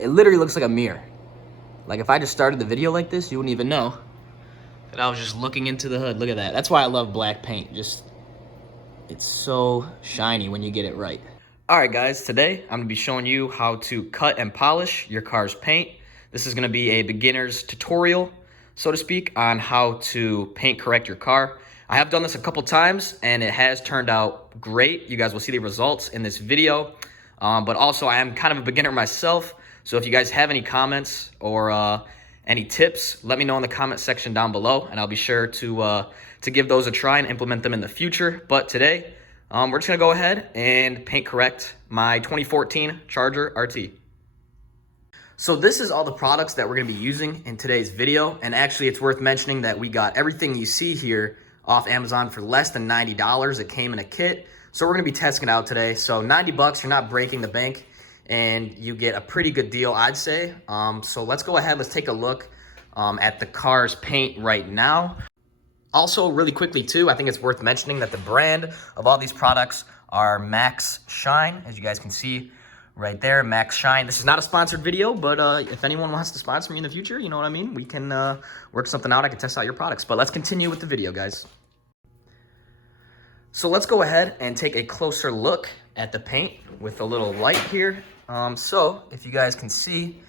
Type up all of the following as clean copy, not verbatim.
it literally looks like a mirror. Like if I just started the video like this, you wouldn't even know that I was just looking into the hood. Look at that. That's why I love black paint. Just, it's so shiny when you get it right. All right, guys, today I'm gonna be showing you how to cut and polish your car's paint. This is gonna be a beginner's tutorial, so to speak, on how to paint correct your car. I have done this a couple times and it has turned out great. You guys will see the results in this video. But also I am kind of a beginner myself. So if you guys have any comments or any tips, let me know in the comment section down below and I'll be sure to give those a try and implement them in the future. But today, we're just gonna go ahead and paint correct my 2014 Charger RT. So this is all the products that we're gonna be using in today's video. And actually it's worth mentioning that we got everything you see here off Amazon for less than $90. It came in a kit. So we're gonna be testing it out today. So 90 bucks, you're not breaking the bank and you get a pretty good deal, I'd say. So let's go ahead, let's take a look at the car's paint right now. Also, really quickly too, I think it's worth mentioning that the brand of all these products are Max Shine, as you guys can see right there, Max Shine. This is not a sponsored video, but if anyone wants to sponsor me in the future, you know what I mean? We can work something out. I can test out your products. But let's continue with the video, guys. So let's go ahead and take a closer look at the paint with a little light here. So if you guys can see,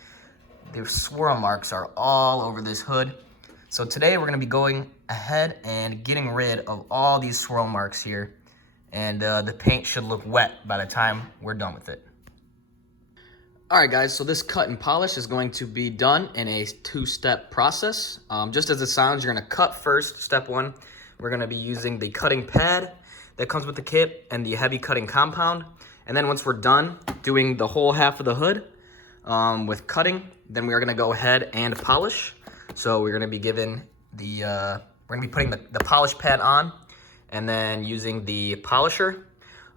the swirl marks are all over this hood. So today we're gonna be going ahead and getting rid of all these swirl marks here. And the paint should look wet by the time we're done with it. All right, guys, so this cut and polish is going to be done in a two-step process. Just as it sounds, you're gonna cut first, step one. We're gonna be using the cutting pad that comes with the kit and the heavy cutting compound. And then once we're done doing the whole half of the hood with cutting, then we are gonna go ahead and polish. So we're gonna be given the, we're gonna be putting the polish pad on and then using the polisher.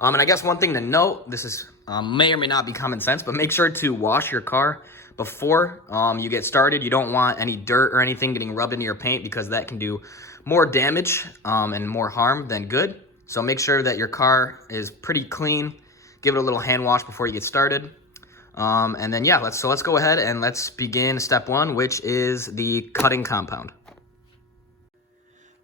And I guess one thing to note, this is may or may not be common sense, but make sure to wash your car before you get started. You don't want any dirt or anything getting rubbed into your paint because that can do more damage and more harm than good. So make sure that your car is pretty clean. Give it a little hand wash before you get started. And then yeah, let's go ahead and let's begin step one, which is the cutting compound.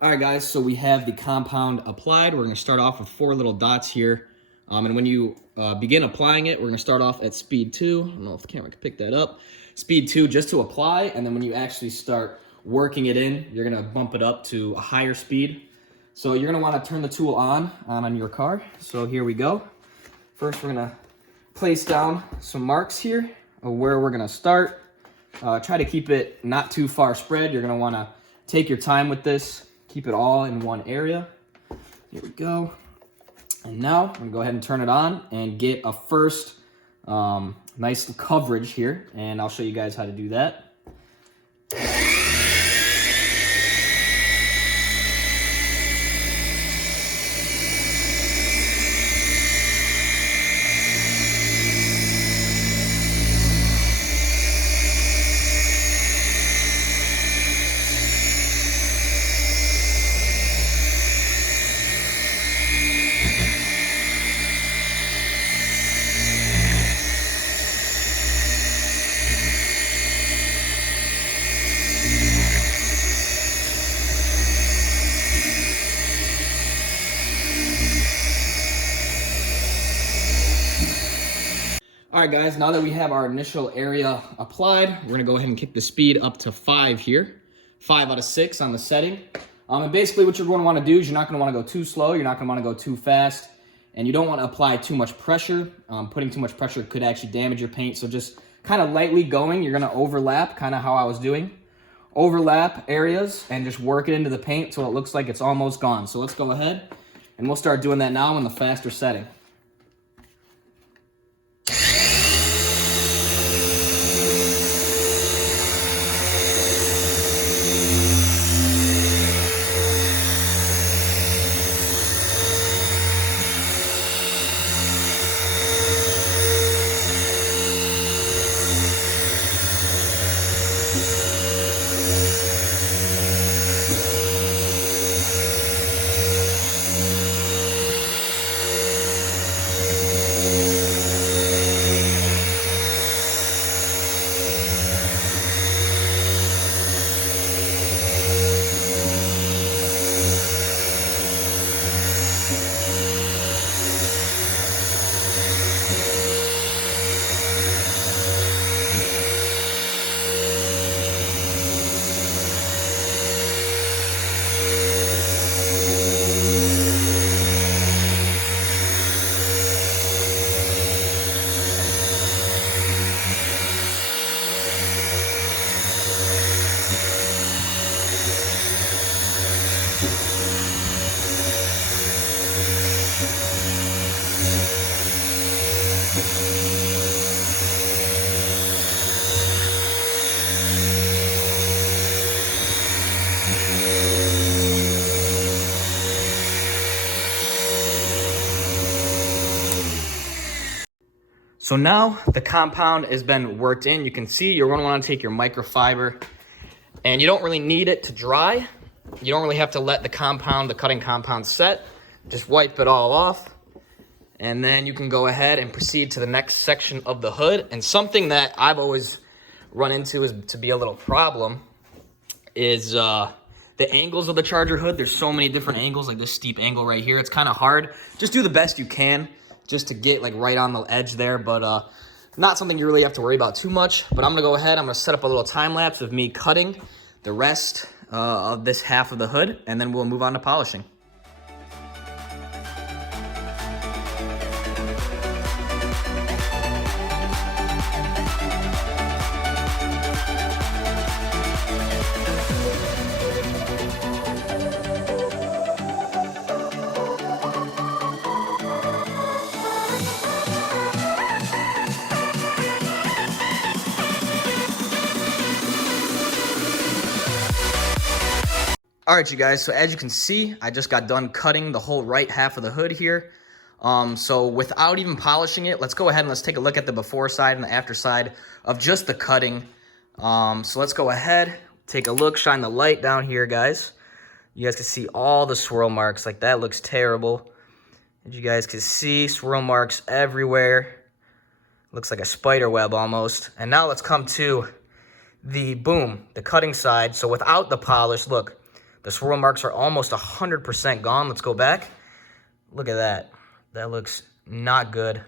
All right, guys, so we have the compound applied. We're gonna start off with 4 little dots here. And when you begin applying it, we're gonna start off at speed 2. I don't know if the camera can pick that up. Speed 2 just to apply, and then when you actually start working it in, you're gonna bump it up to a higher speed. So you're gonna wanna turn the tool on your car. So here we go. First, we're gonna place down some marks here of where we're gonna start. Try to keep it not too far spread. You're gonna wanna take your time with this. Keep it all in one area. Here we go. And now I'm gonna go ahead and turn it on and get a first nice coverage here. And I'll show you guys how to do that. All right, guys, now that we have our initial area applied, we're gonna go ahead and kick the speed up to 5 here. 5 out of 6 on the setting. And basically what you're gonna wanna do is you're not gonna wanna go too slow, you're not gonna wanna go too fast, and you don't wanna apply too much pressure. Putting too much pressure could actually damage your paint, so just kind of lightly going, you're gonna overlap, kind of how I was doing. Overlap areas and just work it into the paint so it looks like it's almost gone. So let's go ahead and we'll start doing that now in the faster setting. So now the compound has been worked in. You can see you're gonna wanna take your microfiber, and you don't really need it to dry. You don't really have to let the cutting compound set. Just wipe it all off. And then you can go ahead and proceed to the next section of the hood. And something that I've always run into is to be a little problem is the angles of the Charger hood. There's so many different angles, like this steep angle right here. It's kind of hard. Just do the best you can just to get like right on the edge there, but not something you really have to worry about too much. But I'm gonna go ahead, I'm gonna set up a little time lapse of me cutting the rest of this half of the hood, and then we'll move on to polishing. All right, you guys, so as you can see, I just got done cutting the whole right half of the hood here. So without even polishing it, let's go ahead and let's take a look at the before side and the after side of just the cutting. So let's go ahead, take a look, shine the light down here, guys. You guys can see all the swirl marks, like that looks terrible. As you guys can see, swirl marks everywhere. Looks like a spider web almost. And now let's come to the cutting side. So without the polish, look. The swirl marks are almost 100% gone. Let's go back. Look at that. That looks not good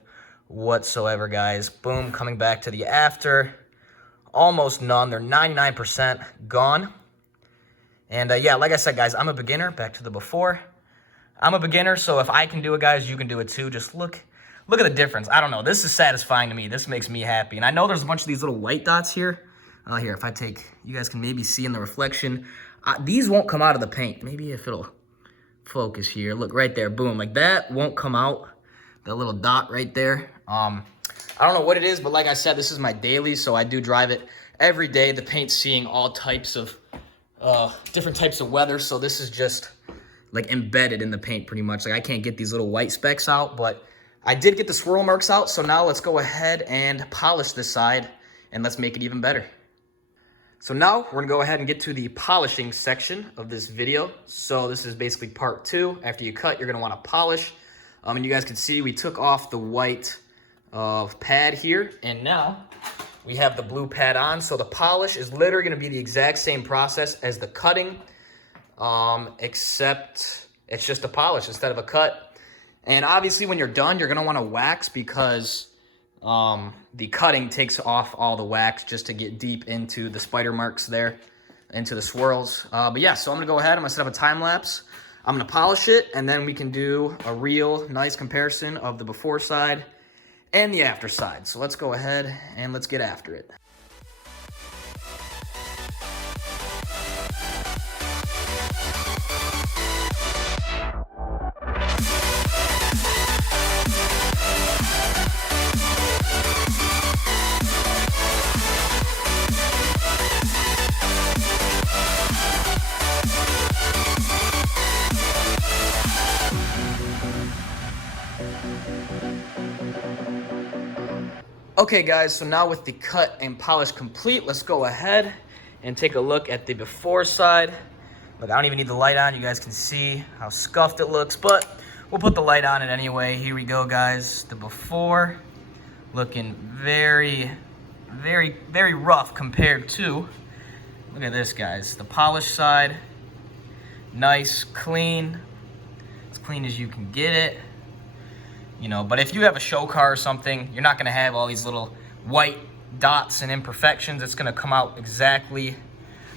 whatsoever, guys. Boom, coming back to the after. Almost none. They're 99% gone. And yeah, like I said, guys, I'm a beginner. Back to the before. I'm a beginner, so if I can do it, guys, you can do it too. Just look at the difference. I don't know. This is satisfying to me. This makes me happy. And I know there's a bunch of these little white dots here. Here, if I take, you guys can maybe see in the reflection. These won't come out of the paint. Maybe if it'll focus here. Look right there, boom. Like that won't come out. That little dot right there. I don't know what it is, but like I said, this is my daily, so I do drive it every day. The paint's seeing all types of, different types of weather, so this is just like embedded in the paint pretty much. Like I can't get these little white specks out, but I did get the swirl marks out, so now let's go ahead and polish this side, and let's make it even better. So now we're gonna go ahead and get to the polishing section of this video. So this is basically part 2. After you cut, you're gonna wanna polish. And you guys can see we took off the white pad here, and now we have the blue pad on. So the polish is literally gonna be the exact same process as the cutting, except it's just a polish instead of a cut. And obviously when you're done, you're gonna wanna wax because the cutting takes off all the wax just to get deep into the spider marks there, into the swirls. But yeah, so I'm gonna go ahead, I'm gonna set up a time lapse. I'm gonna polish it, and then we can do a real nice comparison of the before side and the after side. So let's go ahead and let's get after it. Okay guys, so now with the cut and polish complete, let's go ahead and take a look at the before side. Look, I don't even need the light on. You guys can see how scuffed it looks, but we'll put the light on it anyway. Here we go, guys. The before, looking very, very, very rough compared to, look at this, guys. The polished side, nice, clean, as clean as you can get it. You know, but if you have a show car or something, you're not gonna have all these little white dots and imperfections. It's gonna come out exactly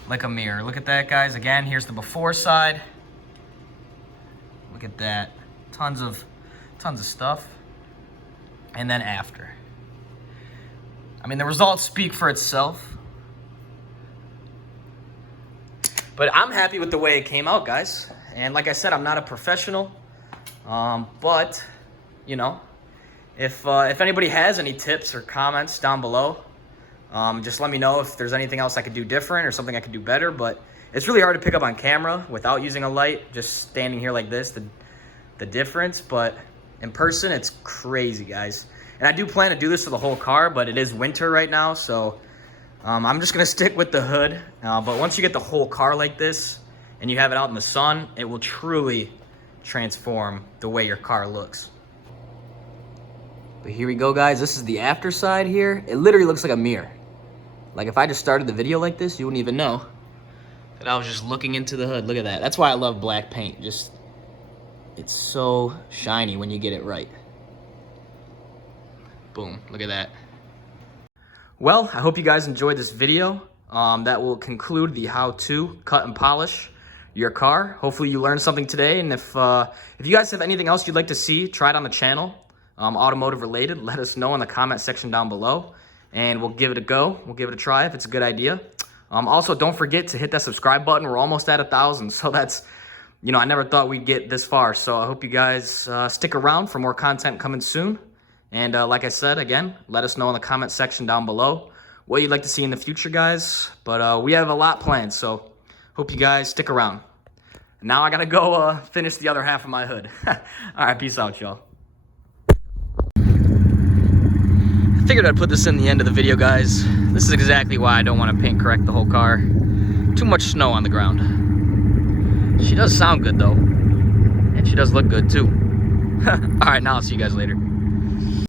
like a mirror. Look at that, guys. Again, here's the before side. Look at that. Tons of stuff. And then after. I mean, the results speak for itself. But I'm happy with the way it came out, guys. And like I said, I'm not a professional, but you know, if anybody has any tips or comments down below, just let me know if there's anything else I could do different or something I could do better. But it's really hard to pick up on camera without using a light, just standing here like this, the difference. But in person, it's crazy, guys. And I do plan to do this for the whole car, but it is winter right now, so I'm just gonna stick with the hood. But once you get the whole car like this and you have it out in the sun, it will truly transform the way your car looks. But here we go, guys. This is the after side here. It literally looks like a mirror. Like if I just started the video like this, you wouldn't even know that I was just looking into the hood. Look at that. That's why I love black paint. Just, it's so shiny when you get it right. Boom, look at that. Well, I hope you guys enjoyed this video. That will conclude the how to cut and polish your car. Hopefully you learned something today, and if you guys have anything else you'd like to see tried on the channel, automotive related, let us know in the comment section down below, and we'll give it a go. We'll give it a try if it's a good idea. Also, don't forget to hit that subscribe button. We're almost at 1,000, so that's, you know, I never thought we'd get this far. So I hope you guys stick around for more content coming soon. And like I said, again, let us know in the comment section down below what you'd like to see in the future, guys. But we have a lot planned, so hope you guys stick around. Now I gotta go finish the other half of my hood. All right, peace out, y'all. I figured I'd put this in the end of the video, guys. This is exactly why I don't want to paint correct the whole car. Too much snow on the ground. She does sound good, though. And she does look good, too. All right, now I'll see you guys later.